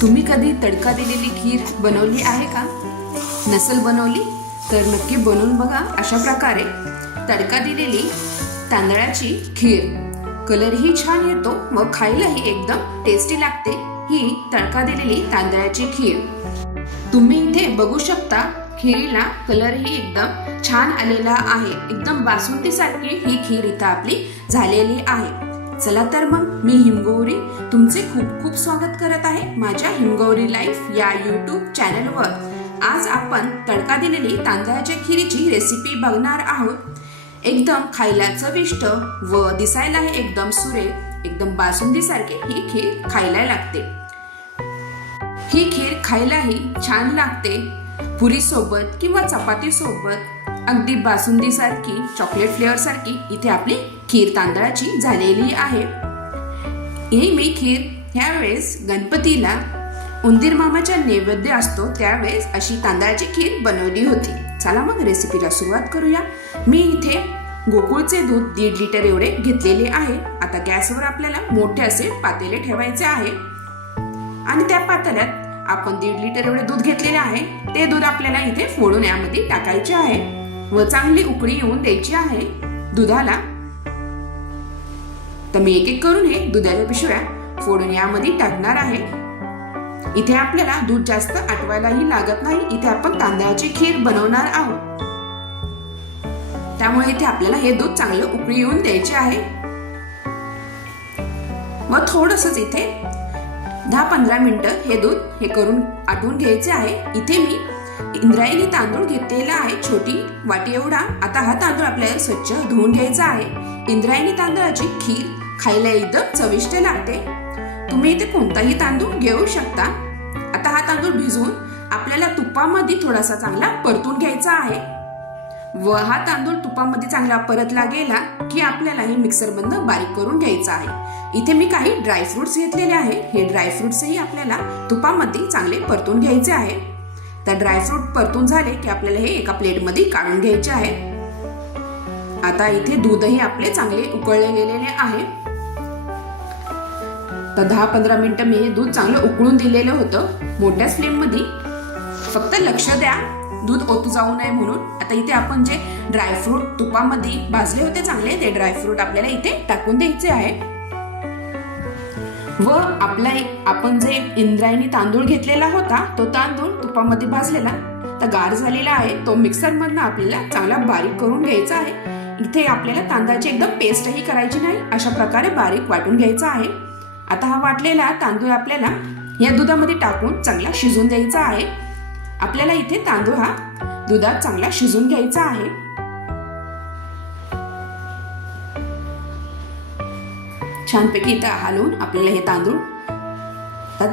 तुम्ही कधी तडका दिलेली खीर बनवली आहे का? नसेल बनवली तर नक्की बनवून बघा. अशा प्रकारे तडका दिलेली तांदळाची खीर कलरही छान येतो व खायलाही एकदम टेस्टी लागते. ही तडका दिलेली तांदळाची खीर तुम्ही इथे बघू शकता. खीरीला कलरही एकदम छान आलेला आहे. एकदम बासुंदी सारखी ही खीर इथं आपली झालेली आहे. चला तर मग मी हिमगौरी तुमचे खूप खूप स्वागत करत आहे माझ्या हिमगौरी लाईफ या यूट्यूब चॅनलवर. आज आपण तडका दिलेली तांदळाच्या खीरीची रेसिपी बघणार आहोत. एकदम खायला चविष्ट व दिसायलाही एकदम सुरेख, एकदम बासुंदी सारखी ही खीर खायला लागते. ही खीर खायलाही छान लागते. पुरी सोबत किंवा चपाती सोबत अगदी बासुंदी सारखी, चॉकलेट फ्लेवर सारखी इथे आपली खीर तांदळाची झालेली आहे. ही मी खीर ह्यावेळेस गणपतीला उंदीर मामाचा नैवेद्य असतो त्यावेळेस अशी तांदळाची खीर बनवली होती. चला मग रेसिपीला सुरुवात करूया. मी इथे गोकुळचे दूध 1.5 लिटर एवढे घेतलेले आहे. आता गॅसवर आपल्याला मोठे असे पातेले ठेवायचे आहे आणि त्या पातेल्यात आपण 1.5 लिटर एवढे दूध घेतलेले आहे. ते दूध आपल्याला इथे फोडून यामध्ये टाकायचे आहे व चांगली उकळी येऊन द्यायची आहे दुधाला. तर मी एक एक करून हे दुधाच्या पिशव्या फोडून यामध्ये टाकणार आहे. इथे आपल्याला दूध जास्त आटवायलाही लागत नाही. इथे आपण तांदळाची खीर बनवणार आहोत त्यामुळे इथे आपल्याला हे दूध चांगलं उकळी येऊन द्यायचे आहे व थोडंसंच इथे 10-15 मिनिटं हे दूध हे करून आटवून घ्यायचे आहे. इथे मी इंद्रायणी तांदूळ घेतलेला आहे, छोटी वाटी एवढा. आता हा तांदूळ आपल्याला स्वच्छ धुवून घ्यायचा आहे. इंद्रायणी तांदळाची खीर खायला एकदम चविष्ट लागते. तुम्ही इथे कोणताही तांदूळ घेऊ शकता. आता हा तांदूळ भिजवून आपल्याला तुपामध्ये थोडासा चांगला परतून घ्यायचा आहे व हा तांदूळ तुपामध्ये चांगला परतला गेला की आपल्याला हे मिक्सर मधून बारीक करून घ्यायचा आहे. इथे मी काही ड्रायफ्रुट्स घेतलेले आहे. हे ड्रायफ्रुट्सही आपल्याला तुपामध्ये चांगले परतून घ्यायचे आहे. तर ड्रायफ्रूट परतून झाले की आपल्याला हे एका प्लेटमध्ये काढून घ्यायचे आहे. आता इथे दूधही आपले चांगले उकळले गेलेले आहे. तर 10-15 मिनिटं मी हे दूध चांगलं उकळून दिलेलं होतं मोठ्याच फ्लेम मध्ये. फक्त लक्ष द्या दूध ओतू जाऊ नये म्हणून. आता इथे आपण जे ड्रायफ्रूट तुपामध्ये भाजले होते चांगले, ते ड्रायफ्रूट आपल्याला इथे टाकून द्यायचे आहे व आपण जे इंद्रायणी तांदूळ घेतलेला होता तो तांदूळ तुपामध्ये भाजलेला तर गार झालेला आहे. तो मिक्सर मधनं आपल्याला चांगला बारीक करून घ्यायचा आहे. इथे आपल्याला तांदळाची एकदम पेस्टही करायची नाही, अशा प्रकारे बारीक वाटून घ्यायचा आहे. आता हा वाटलेला तांदूळ आपल्याला या दुधामध्ये टाकून चांगला शिजून द्यायचा आहे. आपल्याला इथे तांदूळ हा दुधात चांगला शिजून घ्यायचा आहे. छानपैकी इथे हलवून आपल्याला हे तांदूळ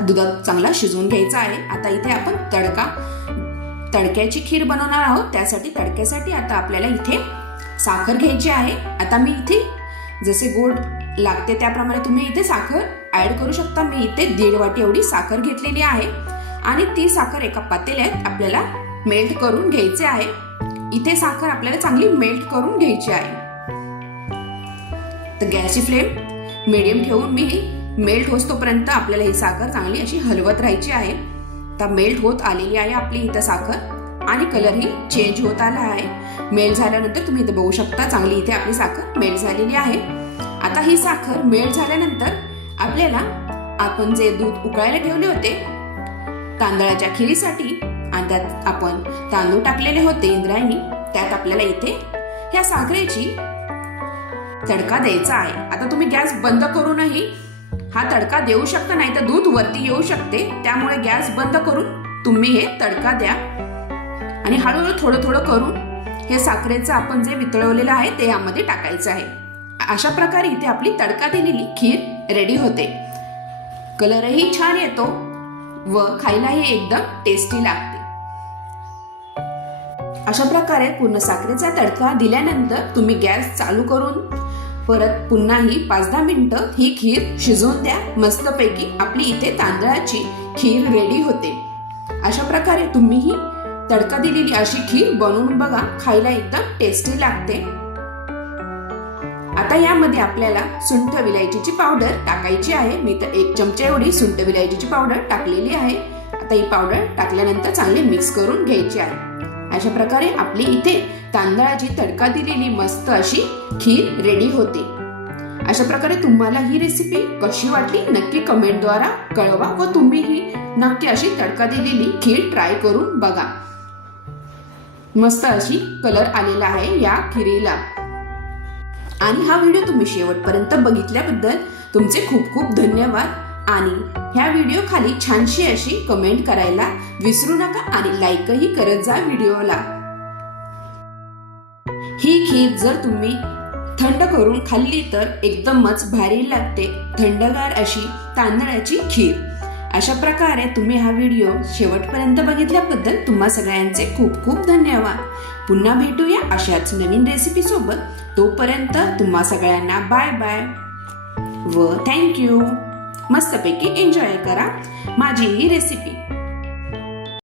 दुधात चांगला शिजवून घ्यायचा आहे. आता इथे आपण तडक्याची खीर बनवणार आहोत. त्यासाठी तडक्यासाठी आता आपल्याला इथे साखर घ्यायची आहे. आता मी इथे जसे गोड लागते त्याप्रमाणे तुम्ही इथे साखर ऍड करू शकता. मी इथे 1.5 वाटी एवढी साखर घेतलेली आहे आणि ती साखर एका पातेल्यात आपल्याला मेल्ट करून घ्यायचे आहे. इथे साखर आपल्याला चांगली मेल्ट करून घ्यायची आहे. तर गॅसची फ्लेम मीडियम ठेवून मी मेल्ट होतोपर्यंत आपल्याला ही साखर चांगली अशी हलवत राहायची आहे. तर मेल्ट होत आलेली आहे आपली इथं साखर आणि कलरही चेंज होत आला आहे. मेल्ट झाल्यानंतर तुम्ही इथे बघू शकता चांगली इथे आपली साखर मेल्ट झालेली आहे. आता ही साखर मेल्ट झाल्यानंतर आपल्याला आपण जे दूध उकळायला ठेवले होते तांदळाच्या खीरीसाठी आणि त्यात आपण तांदूळ टाकलेले होते इंद्रायणी, त्यात आपल्याला इथे ह्या साखरेची तडका द्यायचा आहे. आता तुम्ही गॅस बंद करूनही हा तडका देऊ शकता, नाही तर दूध वरती येऊ शकते. त्यामुळे गॅस बंद करून तुम्ही हे तडका द्या आणि हळूहळू थोडं थोडं करून हे साखरेचं आपण जे वितळवलेलं आहे ते यामध्ये टाकायचं आहे. अशा प्रकारे इथे आपली तडका दिलेली खीर रेडी होते. कलरही छान येतो व खायलाही एकदम टेस्टी लागते. अशा प्रकारे पूर्ण साखरेचा तडका दिल्यानंतर तुम्ही गॅस चालू करून परत पुन्हाही 5-10 मिनिटं ही खीर शिजवून द्या. मस्तपैकी आपली इथे तांदळाची खीर रेडी होते. अशा प्रकारे तुम्हीही तडका दिलेली अशी खीर बनवून बघा. खायला एकदम टेस्टी लागते. आता यामध्ये आपल्याला सुंठ विलायचीची पावडर टाकायची आहे. मी तर 1 चमचा एवढी सुंठ विलायचीची पावडर टाकलेली आहे. आता ही पावडर टाकल्यानंतर चांगले मिक्स करून घ्यायची आहे. अशा प्रकारे आपली इथे तांदळाची तडका दिलेली मस्त अशी खीर रेडी होते. अशा प्रकारे तुम्हाला ही रेसिपी कशी वाटली नक्की कमेंटद्वारा कळवा व तुम्ही ही नक्की अशी तडका दिलेली खीर ट्राय करून बघा. मस्त अशी कलर आलेला आहे या खिरीला. आणि हा व्हिडिओ तुम्ही शेवटपर्यंत बघितल्याबद्दल तुमचे खूप खूप धन्यवाद. आणि ह्या व्हिडिओ खाली छानशी अशी कमेंट करायला विसरू नका आणि लाईकही करत जा व्हिडिओला. ही खीर जर तुम्ही थंड करून खाल्ली तर एकदमच भारी लागते. थंडगार अशी तांदळाची खीर. अशा प्रकारे तुम्ही हा व्हिडिओ शेवटपर्यंत बघितल्याबद्दल तुम्हा सगळ्यांचे खूप खूप धन्यवाद. पुन्हा भेटूया अशाच नवीन रेसिपी सोबत. तोपर्यंत तुम्हा सगळ्यांना बाय बाय व थँक्यू. मस्तपैकी एन्जॉय करा माझी ही रेसिपी.